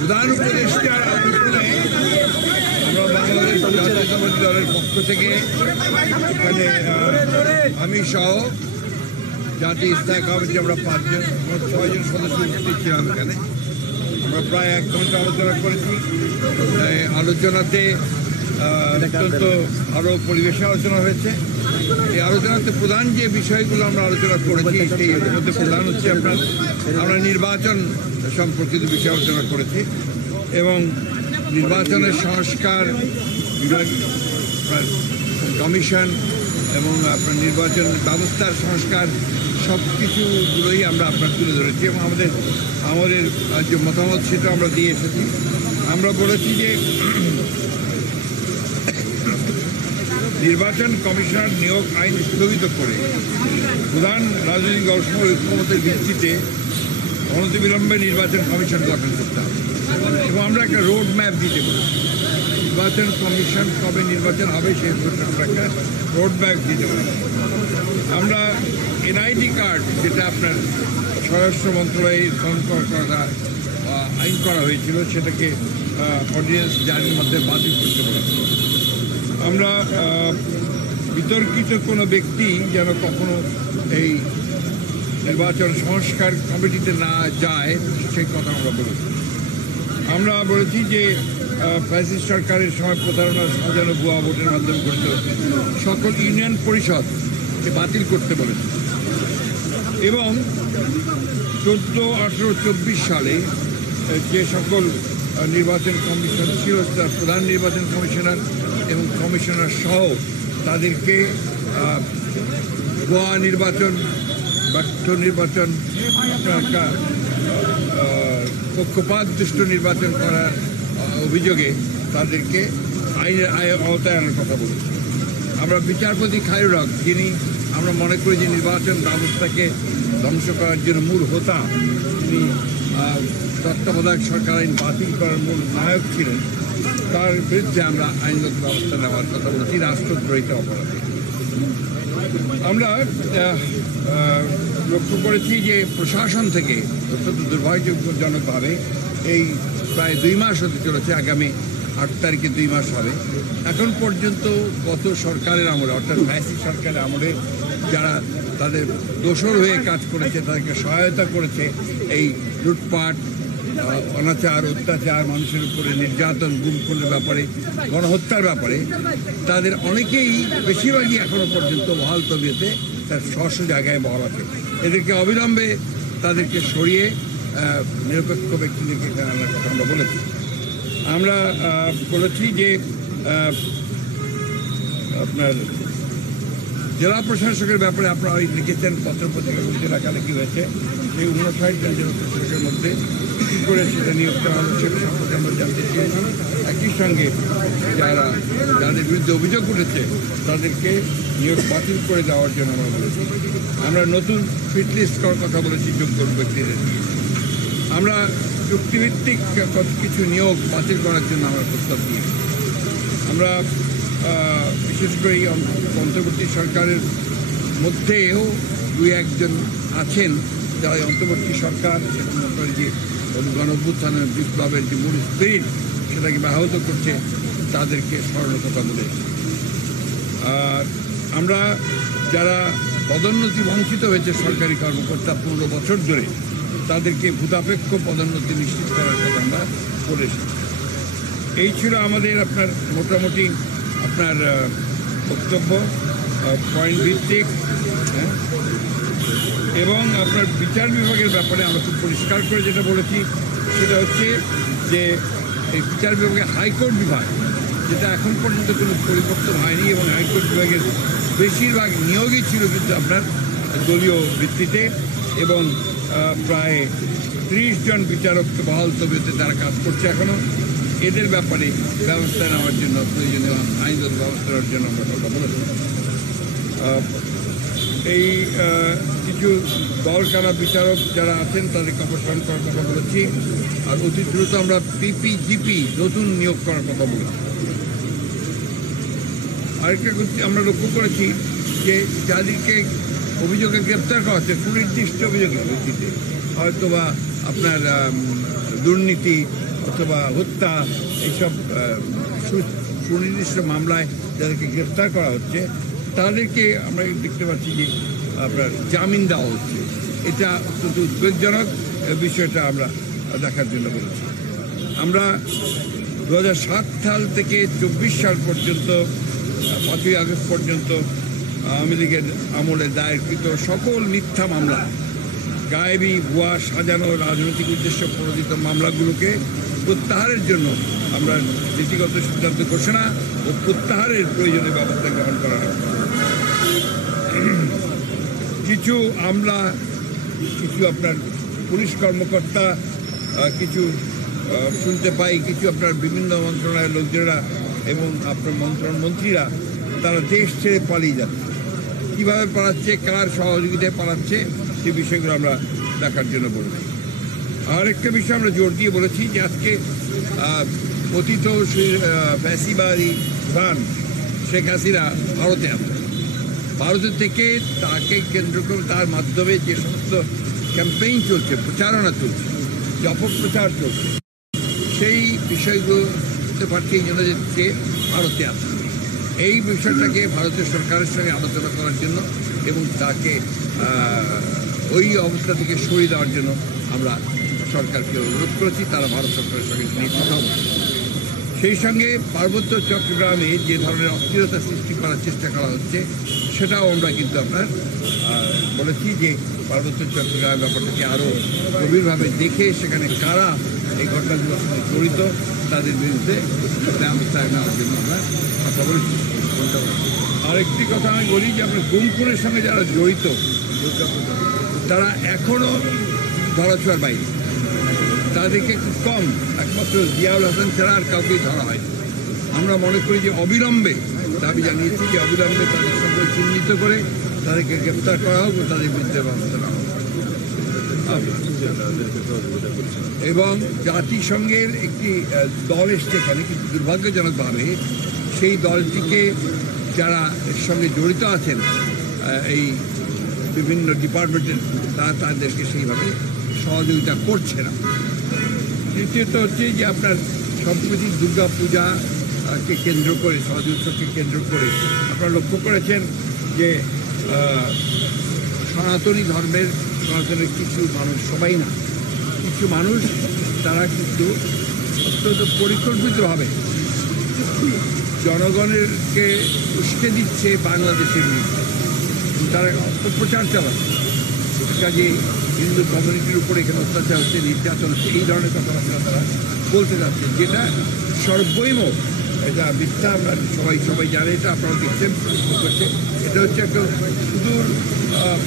প্রধান উপদেষ্টার আলোচনায় আমরা বাংলাদেশ জাতীয়তাবাদী দলের পক্ষ থেকে এখানে আমি সহ জাতীয় স্থায়ী কমিটি আমরা 5 জন 6 জন সদস্য উপস্থিত ছিলাম। এখানে আমরা প্রায় 1 ঘন্টা আলোচনা করেছি। আলোচনাতে অত্যন্ত আরও পরিবেশে আলোচনা হয়েছে। এই আলোচনাতে প্রধান যে বিষয়গুলো আমরা আলোচনা করেছি সেই মধ্যে প্রধান হচ্ছে আমরা নির্বাচন সম্পর্কিত বিষয়ে আলোচনা করেছি এবং নির্বাচনের সংস্কার কমিশন এবং আপনার নির্বাচন ব্যবস্থার সংস্কার সব কিছুগুলোই আমরা আপনার তুলে ধরেছি এবং আমাদের যে মতামত সেটা আমরা দিয়ে এসেছি। আমরা বলেছি যে নির্বাচন কমিশনার নিয়োগ আইন স্থগিত করে প্রধান রাজনৈতিক দলসমূহ ঐক্যমতের ভিত্তিতে অনতিবিলম্বে নির্বাচন কমিশন গঠন করতে হবে এবং আমরা একটা রোড ম্যাপ দিতে পারি। নির্বাচন কমিশন কবে নির্বাচন হবে সেই আমরা একটা রোড ম্যাপ দিতে পারি। আমরা এনআইডি কার্ড যেটা আপনার স্বরাষ্ট্র মন্ত্রণালয়ের কথা আইন করা হয়েছিল সেটাকে অর্ডিন্যান্স জারির মধ্যে বাতিল করতে বলেছিল। আমরা বিতর্কিত কোনো ব্যক্তি যেন কখনো এই নির্বাচন সংস্কার কমিটিতে না যায় সেই কথা আমরা বলেছি। আমরা বলেছি যে ফ্যাসিস্ট সরকারের সময় প্রতারণা সাজানো ভুয়া ভোটের মাধ্যমে গঠিত সকল ইউনিয়ন পরিষদকে বাতিল করতে বলেছি এবং 14, 18, 24 সালে যে সকল নির্বাচন কমিশন ছিল, তার প্রধান নির্বাচন কমিশনার এবং কমিশনার সহ তাদেরকে ভুয়া নির্বাচন, ব্যর্থ নির্বাচন, একটা পক্ষপাতদুষ্ট নির্বাচন করার অভিযোগে তাদেরকে আইনের আওতায় আনার কথা বলেছি। আমরা বিচারপতি খায়রুল হক, যিনি আমরা মনে করি যে নির্বাচন ব্যবস্থাকে ধ্বংস করার জন্য মূল হোতা, তিনি তত্ত্বাবধায়ক সরকার আইন বাতিল করার মূল নায়ক ছিলেন, তার বিরুদ্ধে আমরা আইনগত ব্যবস্থা নেওয়ার কথা বলেছি রাষ্ট্রদ্রোহিত অপরাধে। আমরা লক্ষ্য করেছি যে প্রশাসন থেকে অত্যন্ত দুর্ভাগ্যজনকভাবে এই প্রায় 2 মাস হতে চলেছে, আগামী 8 তারিখে 2 মাস হবে, এখন পর্যন্ত গত সরকারের আমলে অর্থাৎ ফ্যাসি সরকারের আমলে যারা তাদের দোসর হয়ে কাজ করেছে, তাদেরকে সহায়তা করেছে এই লুটপাট, অনাচার, অত্যাচার, মানুষের উপরে নির্যাতন, গুম খুনের ব্যাপারে, গণহত্যার ব্যাপারে, তাদের অনেকেই, বেশিরভাগই এখনও পর্যন্ত বহাল তবিয়তে তার স্ব জায়গায় বহাল আছে। এদেরকে অবিলম্বে তাদেরকে সরিয়ে নিরপেক্ষ ব্যক্তিদেরকে এখানে আনার কথা আমরা বলেছি। আমরা বলেছি যে আপনার জেলা প্রশাসকের ব্যাপারে আপনারা লিখেছেন পত্রপত্রিকা লেখালেখি হয়েছে, সেই 59 জন জেলা প্রশাসকের মধ্যে কী করে সেটা নিয়োগ করা হলো সেটা সম্পর্কে আমরা জানতে চেয়েছি। একই সঙ্গে যাদের বিরুদ্ধে অভিযোগ উঠেছে তাদেরকে নিয়োগ বাতিল করে দেওয়ার জন্য আমরা বলেছি। আমরা নতুন ফিট লিস্ট করার কথা বলেছি যোগ্য ব্যক্তিদের। আমরা চুক্তিভিত্তিক কিছু নিয়োগ বাতিল করার জন্য আমরা প্রস্তাব দিয়েছি। আমরা বিশেষ করে এই অন্তর্বর্তী সরকারের মধ্যেও 2-1 জন আছেন যারা অন্তর্বর্তী সরকার যে গণঅভ্যুত্থানের বিপ্লবের যে মূল স্পিরিট সেটাকে ব্যাহত করছে, তাদেরকে স্মরণের কথা বলেছি। আর আমরা যারা পদোন্নতি বঞ্চিত হয়েছে সরকারি কর্মকর্তা 15 বছর ধরে, তাদেরকে ভূতাপেক্ষ পদোন্নতি নিশ্চিত করার কথা আমরা বলেছি। এই ছিল আমাদের আপনার মোটামুটি আপনার বক্তব্য, পয়েন্ট ভিত্তিক, এবং আপনার বিচার বিভাগের ব্যাপারে আমরা খুব পরিষ্কার করে যেটা বলেছি সেটা হচ্ছে যে এই বিচার বিভাগে হাইকোর্ট বিভাগ, যেটা এখন পর্যন্ত কোনো পরিবর্তন হয়নি, এবং হাইকোর্ট বিভাগের বেশিরভাগ নিয়োগই ছিল কিন্তু আপনার দলীয় ভিত্তিতে, এবং প্রায় 30 জন বিচারককে বহাল তবিয়তে তারা কাজ করছে এখনও। এদের ব্যাপারে ব্যবস্থা নেওয়ার জন্য, প্রয়োজনীয় আইনগত ব্যবস্থা নেওয়ার জন্য আমরা কথা বলেছি। এই কিছু দলকানা বিচারক যারা আছেন তাদেরকে অপসারণ করার কথা বলেছি। আর অতি দ্রুত আমরা পিপিজিপি নতুন নিয়োগ করার কথা বলেছি। আরেকটা আমরা লক্ষ্য করেছি যে যাদেরকে অভিযোগে গ্রেপ্তার করা হচ্ছে সুনির্দিষ্ট অভিযোগের ভিত্তিতে, হয়তো বা আপনার দুর্নীতি অথবা হত্যা, এইসব সুনির্দিষ্ট মামলায় যাদেরকে গ্রেপ্তার করা হচ্ছে তাদেরকে আমরা দেখতে পাচ্ছি যে আপনার জামিন দেওয়া হচ্ছে। এটা অত্যন্ত উদ্বেগজনক বিষয়টা আমরা দেখার জন্য বলেছি। আমরা 2007 সাল থেকে 24 সাল পর্যন্ত 5ই আগস্ট পর্যন্ত আওয়ামী লীগের আমলে দায়েরকৃত সকল মিথ্যা মামলা, গায়েবী, ভুয়া, সাজানো, রাজনৈতিক উদ্দেশ্য প্রণোদিত মামলাগুলোকে প্রত্যাহারের জন্য আমরা নীতিগত সিদ্ধান্ত ঘোষণা ও প্রত্যাহারের প্রয়োজনীয় ব্যবস্থা গ্রহণ করা হবে। কিছু আমলা, কিছু আপনার পুলিশ কর্মকর্তা, কিছু শুনতে পাই কিছু আপনার বিভিন্ন মন্ত্রণালয়ের লোকজনেরা এবং আপনার মন্ত্রীরা তারা দেশ ছেড়ে পালিয়ে যাচ্ছে। কীভাবে পালাচ্ছে, কার সহযোগিতায় পালাচ্ছে, সেই বিষয়গুলো আমরা দেখার জন্য বলেছি। আরেকটা বিষয় আমরা জোর দিয়ে বলেছি যে আজকে পতিত ফ্যাসিবাদী প্রধান শেখ হাসিনা ভারতে আছে। ভারতের থেকে তাকে কেন্দ্র করে তার মাধ্যমে যে সমস্ত ক্যাম্পেইন চলছে, প্রচারণা চলছে, যে অপপ্রচার চলছে, সেই বিষয়গুলো বুঝতে পারছি এই জন্য যে সে ভারতে আছে। এই বিষয়টাকে ভারতের সরকারের সঙ্গে আলোচনা করার জন্য এবং তাকে ওই অবস্থা থেকে সরিয়ে দেওয়ার জন্য আমরা সরকারকে অনুরোধ করেছি। তারা ভারত সরকারের সঙ্গে কথা বলছে। সেই সঙ্গে পার্বত্য চট্টগ্রামে যে ধরনের অস্থিরতা সৃষ্টি করার চেষ্টা করা হচ্ছে সেটাও আমরা কিন্তু আপনার বলেছি যে পার্বত্য চট্টগ্রাম ব্যাপারটাকে আরও গভীরভাবে দেখে সেখানে কারা এই ঘটনাগুলোর সঙ্গে জড়িত তাদের বিরুদ্ধে ব্যবস্থা নেওয়ার জন্য আমরা কথা বলেছি। আরেকটি কথা আমি বলি যে আপনার গুমখুনের সঙ্গে যারা জড়িত তারা এখনও ধরাছোঁয়ার বাইরে, তাদেরকে খুব কম, একমাত্র জিয়াউল হাসান ছাড়া আর কাউকেই ধরা হয়। আমরা মনে করি যে অবিলম্বে দাবি জানিয়েছি যে অবিলম্বে তাদের সঙ্গে চিহ্নিত করে তাদেরকে গ্রেপ্তার করা হোক ও তাদের বিরুদ্ধে ব্যবস্থা নেওয়া হোক। এবং জাতিসংঘের একটি দল এসছে এখানে, কিন্তু দুর্ভাগ্যজনকভাবে সেই দলটিকে যারা এর সঙ্গে জড়িত আছেন এই বিভিন্ন ডিপার্টমেন্টের, তারা তাদেরকে সেইভাবে সহযোগিতা করছে না। দ্বিতীয়ত হচ্ছে যে আপনার সম্প্রতি দুর্গা পূজাকে কেন্দ্র করে, সহজ উৎসবকে কেন্দ্র করে আপনারা লক্ষ্য করেছেন যে সনাতনের কিছু মানুষ, সবাই না, কিছু মানুষ তারা কিন্তু অত্যন্ত পরিকল্পিতভাবে জনগণেরকে উস্কে দিচ্ছে বাংলাদেশের বিরুদ্ধে, তারা অপপ্রচার চালাচ্ছে। কাজে হিন্দু কমিউনিটির উপরে এখানে অত্যাচার হচ্ছে, নির্যাতন হচ্ছে, এই ধরনের কথাবার্তা তারা বলতে যাচ্ছে, যেটা সর্বৈব এটা মিথ্যা। আমরা সবাই জানে, এটা আপনারা দেখছেন করছে। এটা হচ্ছে একটা সুদূর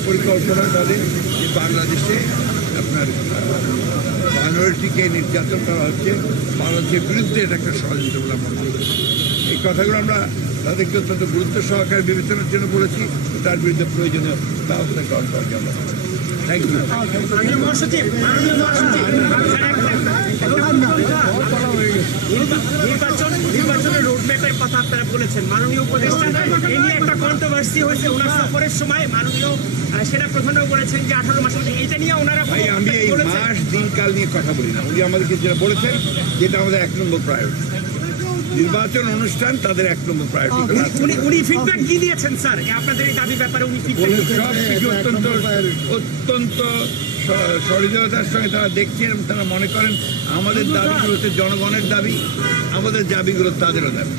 পরিকল্পনা তাদের, যে বাংলাদেশে আপনার মাইনরিটিকে নির্যাতন করা হচ্ছে, বাংলাদেশের বিরুদ্ধে এটা একটা ষড়যন্ত্র বলে আমরা মনে করি। এই কথাগুলো আমরা তাদেরকে অত্যন্ত গুরুত্ব সহকারে বিবেচনার জন্য বলেছি, তার বিরুদ্ধে প্রয়োজনীয় ব্যবস্থা গ্রহণ করার জন্য। Thank you. নির্বাচনের রোডম্যাপের কথা আপনারা বলেছেন, মাননীয় উপদেষ্টা এই নিয়ে একটা কন্ট্রোভার্সি হয়েছে ওনার সফরের সময়। মাননীয় সেনা প্রধানও বলেছেন যে 18 মাসের মধ্যে, এটা নিয়ে ওনারা আমি এই মাস দিনকাল নিয়ে কথা বলি না। উনি আমাদেরকে যেটা বলেছেন, যেটা আমাদের 1 নম্বর প্রায়োরিটি, নির্বাচন অনুষ্ঠান তাদের 1 নম্বর প্রায়োরিটি। উনি ফিডব্যাক কি দিয়েছেন স্যার আপনাদের এই দাবি ব্যাপারে? উনি সব কিছু অত্যন্ত সহৃদয়তার সঙ্গে তারা দেখছেন এবং তারা মনে করেন আমাদের দাবিগুলো হচ্ছে জনগণের দাবি, আমাদের দাবিগুলো তাদেরও দাবি।